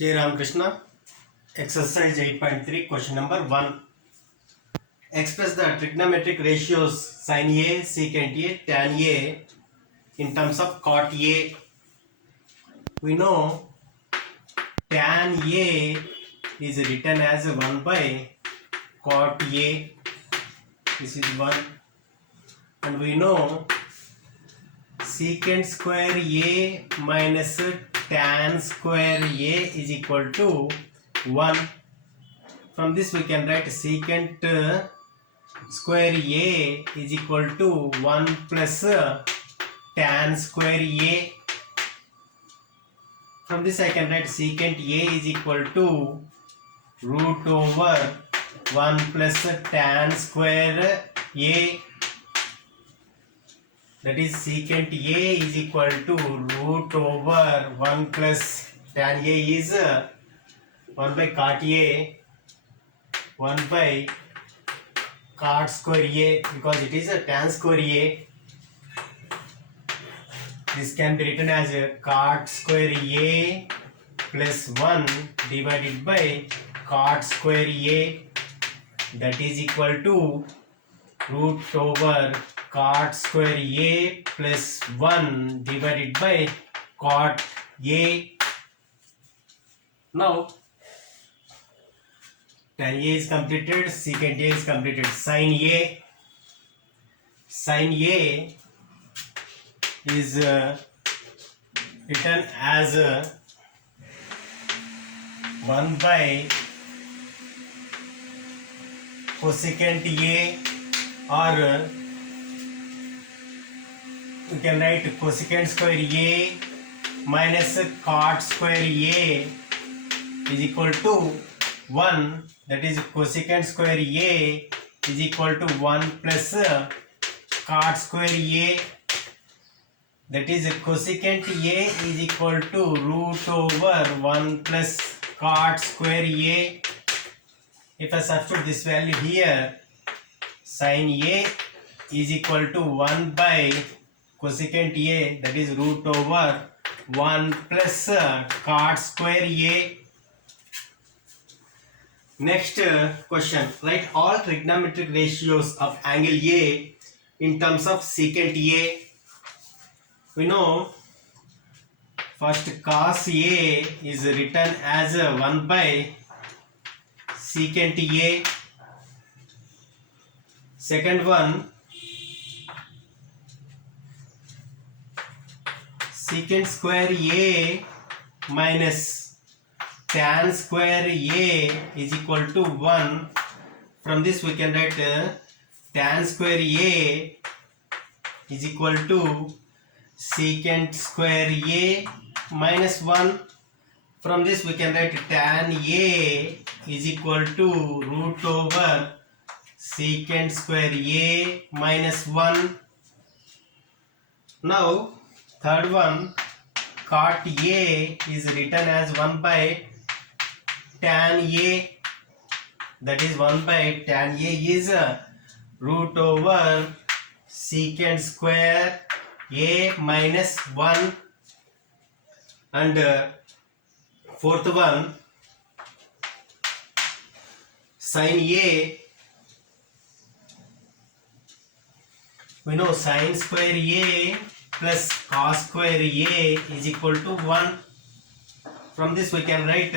J. Ramakrishna, exercise 8.3, question number 1. Express the trigonometric ratios sin A, secant A, tan A in terms of cot A. We know tan A is written as 1 by cot A. This is 1. And we know secant square A minus tan square A is equal to 1. From this we can write secant square A is equal to 1 plus tan square A. From this I can write secant A is equal to root over 1 plus tan square A. That is secant A is equal to root over 1 plus tan A is 1 by cot A, 1 by cot square A, because it is a tan square A. This can be written as a cot square A plus 1 divided by cot square A, that is equal to root over cot square A plus 1 divided by cot A. Now tan A is completed, secant A is completed. Sin A is written as 1 by cosecant A, or we can write cosecant square A minus cot square A is equal to 1. That is cosecant square A is equal to 1 plus cot square A. That is cosecant A is equal to root over 1 plus cot square A. If I substitute this value here, sin A is equal to 1 by cosecant A, that is root over 1 plus cot square A. Next question, write all trigonometric ratios of angle A in terms of secant A. We know first cos A is written as 1 by secant A. Second one, secant square A minus tan square A is equal to 1. From this we can write tan square A is equal to secant square A minus 1. From this we can write tan A is equal to root over secant square A minus 1. Now third one, cot A is written as 1 by tan A, that is 1 by tan A is root over secant square A minus 1. And fourth one, sin A, we know sin square A plus cos square A is equal to 1. From this we can write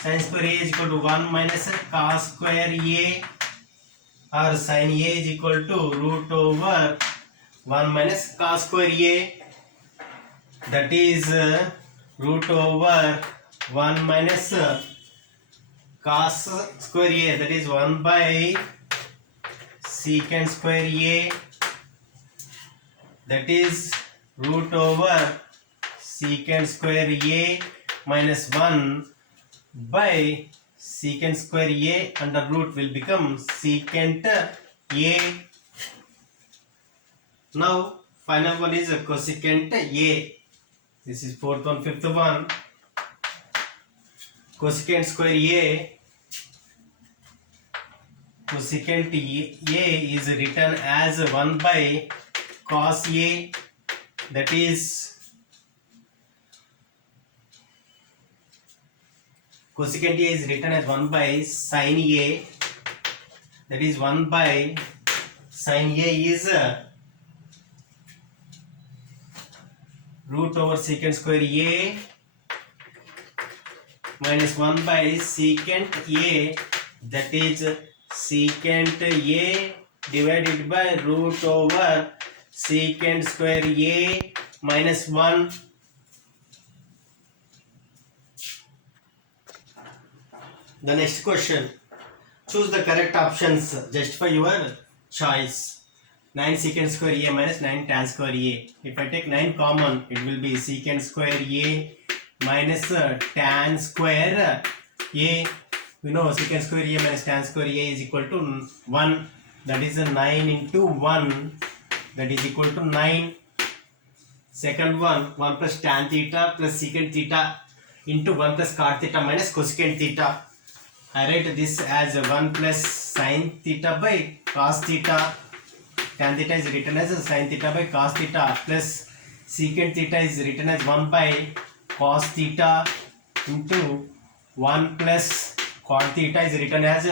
sin square A is equal to 1 minus cos square A, or sin A is equal to root over 1 minus cos square A, that is root over 1 minus cos square A, that is 1 by secant square A, that is root over secant square A minus 1 by secant square A, under root will become secant A. Now final one is cosecant A. This is fourth one. Fifth one, cosecant square A, cosecant A is written as 1 by cos A, that is cosecant A is written as 1 by sin A, that is 1 by sin A is root over secant square A minus 1 by secant A, that is secant A divided by root over secant square A minus 1. The next question, choose the correct options, justify your choice. 9 secant square A minus 9 tan square A. If I take 9 common, it will be secant square A minus tan square A. We know secant square A minus tan square A is equal to 1. That is 9 into 1. That is equal to 9. Second one, 1 plus tan theta plus secant theta into 1 plus cot theta minus cosecant theta. I write this as 1 plus sin theta by cos theta. Tan theta is written as sin theta by cos theta plus secant theta is written as 1 by cos theta into 1 plus cot theta is written as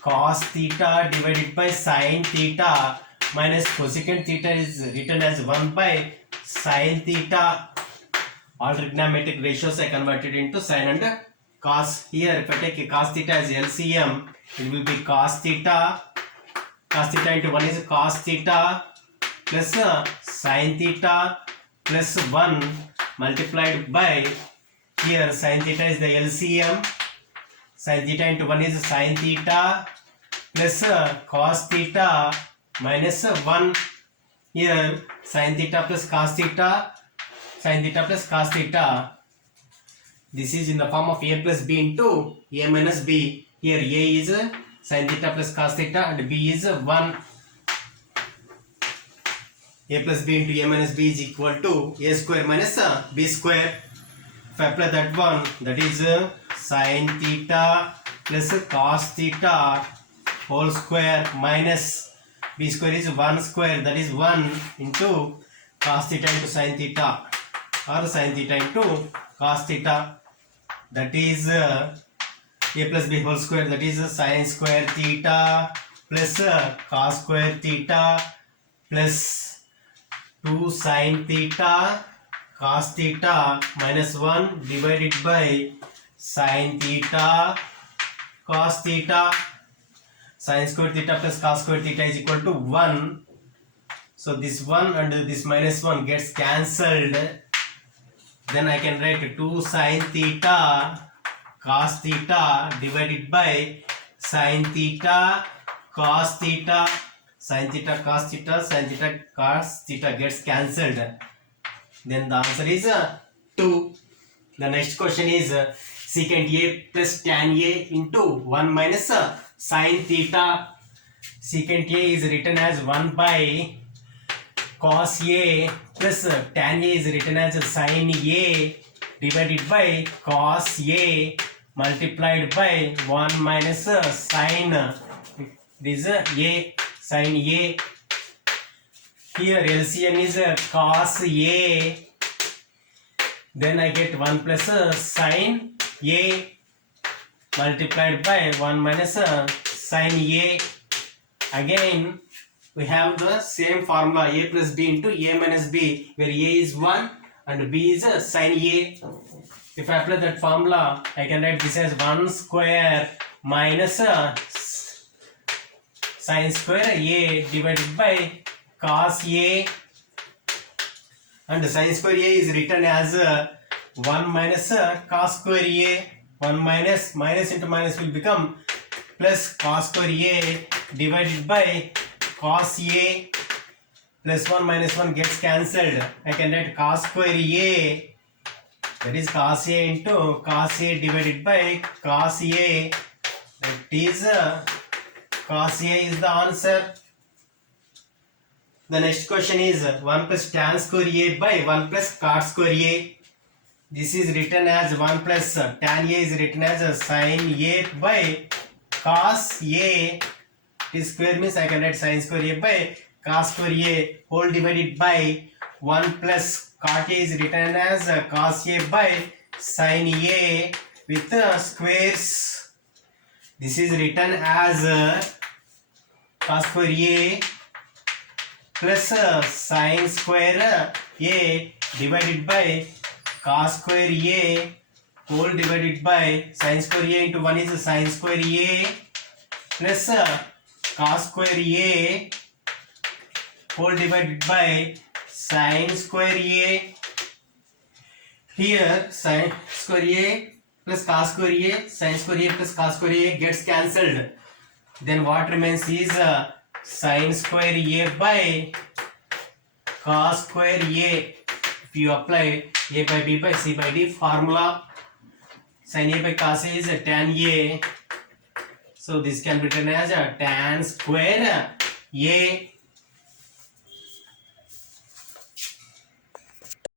cos theta divided by sin theta minus cosecant theta is written as 1 by sin theta. All trigonometric ratios I converted into sin and cos. Here if I take cos theta as LCM, it will be cos theta into 1 is cos theta plus sin theta plus 1 multiplied by, here sin theta is the LCM, sin theta into 1 is sin theta plus cos theta minus 1. Here sin theta plus cos theta, sin theta plus cos theta. This is in the form of a plus b into a minus b. Here a is sin theta plus cos theta and b is 1. A plus b into a minus b is equal to a square minus b square. If I apply that one, that is sin theta plus cos theta whole square minus b square is 1 square, that is 1 into cos theta into sin theta or sin theta into cos theta, that is a plus b whole square, that is sin square theta plus cos square theta plus 2 sin theta cos theta minus 1 divided by sin theta cos theta. Sin square theta plus cos square theta is equal to 1. So this 1 and this minus 1 gets cancelled. Then I can write 2 sin theta cos theta divided by sin theta cos theta. Sin theta cos theta, sin theta cos theta gets cancelled. Then the answer is 2. The next question is secant A plus tan A into 1 minus sin theta. Secant A is written as 1 by cos A plus tan A is written as sin A divided by cos A multiplied by 1 minus sin this A, sin A. Here LCM is cos A, then I get 1 plus sin A multiplied by 1 minus sin A. Again we have the same formula, a plus b into a minus b, where a is 1 and b is sin A. If I apply that formula, I can write this as 1 square minus sin square A divided by cos A, and sin square A is written as 1 minus cos square A. 1 minus into minus will become plus cos square A divided by cos A plus 1 minus 1 gets cancelled. I can write cos square A, that is cos A into cos A divided by cos A, that is cos A is the answer. The next question is 1 plus tan square A by 1 plus cot square A. This is written as 1 plus tan A is written as sin A by cos A. This square means I can write sin square A by cos square A whole divided by 1 plus cot A is written as cos A by sin A. with squares. This is written as cos square A plus sin square A divided by cos square A whole divided by sin square A into 1 is sin square A plus cos square A whole divided by sin square A. Here sin square A plus cos square A, sin square A plus cos square A gets cancelled. Then what remains is sin square A by cos square A. If you apply A by B by C by D formula, sin A by cos A is tan A. So this can be written as tan square A